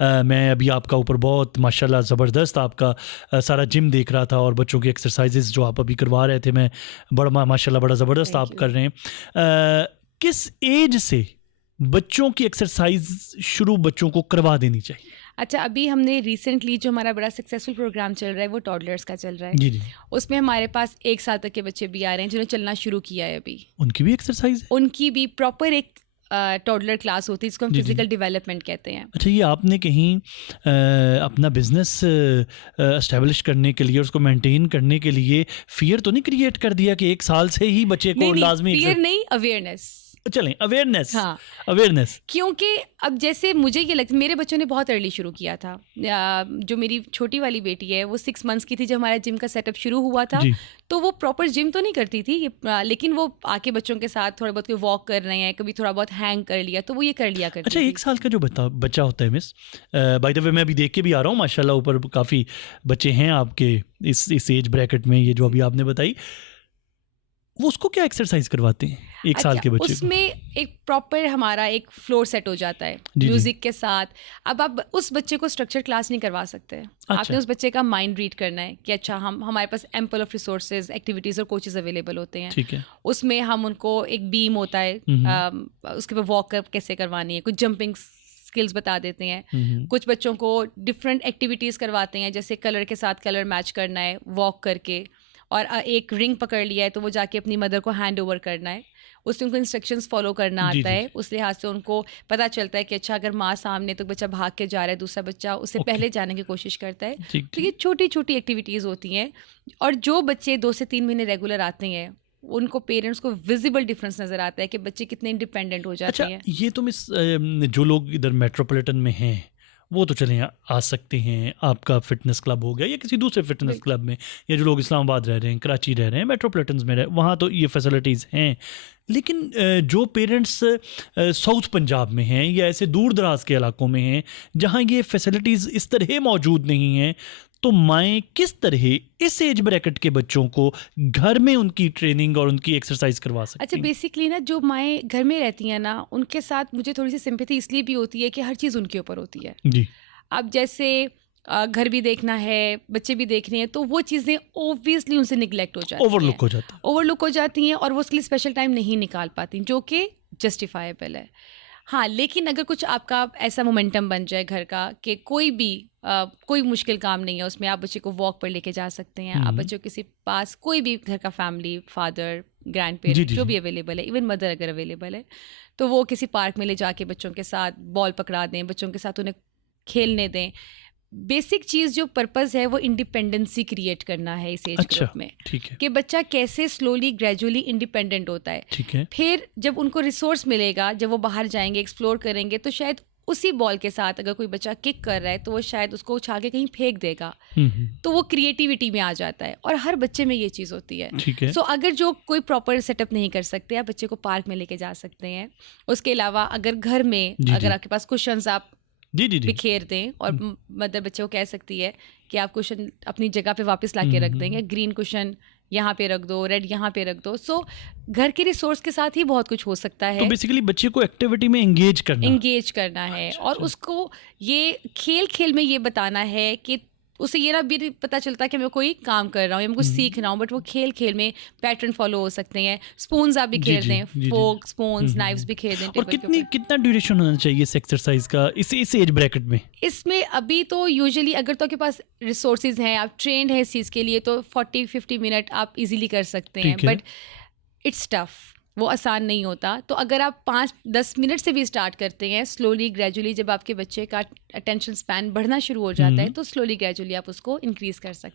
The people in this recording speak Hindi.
मैं अभी आपका ऊपर बहुत माशाल्लाह ज़बरदस्त आपका सारा जिम देख रहा था और बच्चों की एक्सरसाइजेज जो आप अभी करवा रहे थे, मैं बड़ा माशाल्लाह बड़ा ज़बरदस्त Thank आप you. कर रहे हैं। किस एज से बच्चों की एक्सरसाइज शुरू बच्चों को करवा देनी चाहिए? अच्छा, अभी हमने रिसेंटली जो हमारा बड़ा सक्सेसफुल प्रोग्राम चल रहा है वो टॉडलर्स का चल रहा है। जी जी, उसमें हमारे पास 1 साल तक के बच्चे भी आ रहे हैं जिन्होंने चलना शुरू किया है अभी। उनकी भी एक्सरसाइज है? उनकी भी प्रॉपर एक टॉडलर क्लास होती है जिसको हम जी, जी। फिजिकल डेवलपमेंट कहते हैं। अच्छा, ये आपने कहीं अपना बिजनेस एस्टेब्लिश करने के लिए, उसको मेंटेन करने के लिए फियर तो नहीं क्रिएट कर दिया कि 1 साल से ही बच्चे को लाजमी फियर नहीं, अवेयरनेस। चलें, अवेयरनेस। हाँ, अवेयरनेस। क्योंकि अब जैसे मुझे ये लगता है मेरे बच्चों ने बहुत अर्ली शुरू किया था। जो मेरी छोटी वाली बेटी है वो 6 मंथ्स की थी जब हमारा जिम का सेटअप शुरू हुआ था। जी। तो वो प्रॉपर जिम तो नहीं करती थी लेकिन वो आके बच्चों के साथ थोड़ा बहुत वॉक कर रहे हैं, कभी थोड़ा बहुत हैंग कर लिया तो वो ये कर लिया करती अच्छा, थी। 1 साल का जो बच्चा होता है मिस, बाय द वे मैं अभी देख के भी आ रहा हूँ माशाल्लाह, ऊपर काफ़ी बच्चे हैं आपके इस एज ब्रैकेट में, ये जो अभी आपने बताई, वो उसको क्या एक्सरसाइज करवाते हैं 1 साल के बच्चे को? उसमें एक प्रॉपर हमारा एक फ्लोर सेट हो जाता है जी, जी। म्यूजिक के साथ। अब आप उस बच्चे को स्ट्रक्चर क्लास नहीं करवा सकते। आपने उस बच्चे का माइंड रीड करना है कि अच्छा हमारे पास एम्पल ऑफ रिसोर्सेज, एक्टिविटीज और कोचेस अवेलेबल होते हैं। ठीक है। उसमें हम उनको एक बीम होता है, उसके ऊपर वॉक कैसे करवानी है, कुछ जंपिंग स्किल्स बता देते हैं। कुछ बच्चों को डिफरेंट एक्टिविटीज़ करवाते हैं, जैसे कलर के साथ कलर मैच करना है वॉक करके, और एक रिंग पकड़ लिया है तो वो जाके अपनी मदर को हैंड ओवर करना है। उससे उनको इंस्ट्रक्शंस फॉलो करना जी, आता जी, है। जी। उस लिहाज से उनको पता चलता है कि अच्छा अगर माँ सामने तो बच्चा भाग के जा रहा है, दूसरा बच्चा उससे पहले जाने की कोशिश करता है। ठीक, तो ये छोटी छोटी एक्टिविटीज़ होती हैं, और जो बच्चे 2 से 3 महीने रेगुलर आते हैं उनको पेरेंट्स को विजिबल डिफरेंस नज़र आता है कि बच्चे कितने इंडिपेंडेंट हो जाते अच्छा, हैं। ये तो मिस जो लोग इधर मेट्रोपॉलिटन में हैं वो तो चलें आ सकते हैं, आपका फिटनेस क्लब हो गया या किसी दूसरे फिटनेस क्लब में, या जो लोग इस्लामाबाद रह रहे हैं, कराची रह रहे हैं, मेट्रोपॉलिटन्स में वहाँ तो ये फैसिलिटीज़ हैं। लेकिन जो पेरेंट्स साउथ पंजाब में हैं या ऐसे दूर दराज के इलाकों में हैं जहाँ ये फैसिलिटीज़ इस तरह मौजूद नहीं हैं, तो माएँ किस तरह इस एज ब्रैकेट के बच्चों को घर में उनकी ट्रेनिंग और उनकी एक्सरसाइज करवा सकती अच्छा, हैं? बेसिकली ना जो माएँ घर में रहती हैं ना, उनके साथ मुझे थोड़ी सी सिंपैथी इसलिए भी होती है कि हर चीज़ उनके ऊपर होती है। जी। अब जैसे घर भी देखना है, बच्चे भी देखने हैं, तो वो चीज़ें ओब्वियसली उनसे निगलेक्ट हो जाती हैं, ओवरलुक हो जाता है। ओवरलुक हो जाती हैं, और वो उसके लिए स्पेशल टाइम नहीं निकाल पाती, जो कि जस्टिफाएबल है। हाँ, लेकिन अगर कुछ आपका ऐसा मोमेंटम बन जाए घर का कि कोई मुश्किल काम नहीं है उसमें, आप बच्चे को वॉक पर लेके जा सकते हैं। आप बच्चों किसी पास कोई भी घर का फैमिली, फादर, ग्रैंड पेरेंट जो भी अवेलेबल है, इवन मदर अगर अवेलेबल है, तो वो किसी पार्क में ले जाके बच्चों के साथ बॉल पकड़ा दें, बच्चों के साथ उन्हें खेलने दें। बेसिक चीज़ जो पर्पस है वो इंडिपेंडेंसी क्रिएट करना है इस एज ग्रुप में, ठीक है। कि बच्चा कैसे स्लोली ग्रेजुअली इंडिपेंडेंट होता है। ठीक है। फिर जब उनको रिसोर्स मिलेगा, जब वो बाहर जाएंगे, एक्सप्लोर करेंगे, तो शायद उसी बॉल के साथ अगर कोई बच्चा किक कर रहा है तो वो शायद उसको उछाल के कहीं फेंक देगा, तो वो क्रिएटिविटी में आ जाता है, और हर बच्चे में ये चीज़ होती है। ठीक है। सो अगर जो कोई प्रॉपर सेटअप नहीं कर सकते, आप बच्चे को पार्क में लेके जा सकते हैं। उसके अलावा अगर घर में अगर आपके पास कुशन्स आप जी। बिखेर दें, और मदर बच्चे को कह सकती है कि आप कुशन अपनी जगह पे वापस ला के रख देंगे, ग्रीन कुशन यहाँ पे रख दो, रेड यहाँ पे रख दो। सो घर के रिसोर्स के साथ ही बहुत कुछ हो सकता है। तो बेसिकली बच्चे को एक्टिविटी में एंगेज करना है। और उसको ये खेल में ये बताना है कि उसे ये ना भी पता चलता है कि मैं कोई काम कर रहा हूँ या मैं कुछ सीख रहा हूँ, बट वो खेल में पैटर्न फॉलो हो सकते हैं। स्पून्स आप भी खेल दें, फोक, स्पून्स, नाइफ्स भी खेल दें। और कितना ड्यूरेशन होना चाहिए इस एक्सरसाइज का इस एज ब्रैकेट में? इसमें अभी तो यूजुअली अगर तो आपके पास रिसोर्सेज हैं, आप ट्रेंड है इस चीज़ के लिए, तो 40-50 मिनट आप इजीली कर सकते हैं, बट इट्स टफ, वो आसान नहीं होता। तो अगर आप 5-10 मिनट से भी स्टार्ट करते हैं, स्लोली ग्रेजुअली, जब आपके बच्चे का अटेंशन स्पैन बढ़ना शुरू हो जाता है, तो स्लोली ग्रेजुअली आप उसको इंक्रीज कर सकते हैं।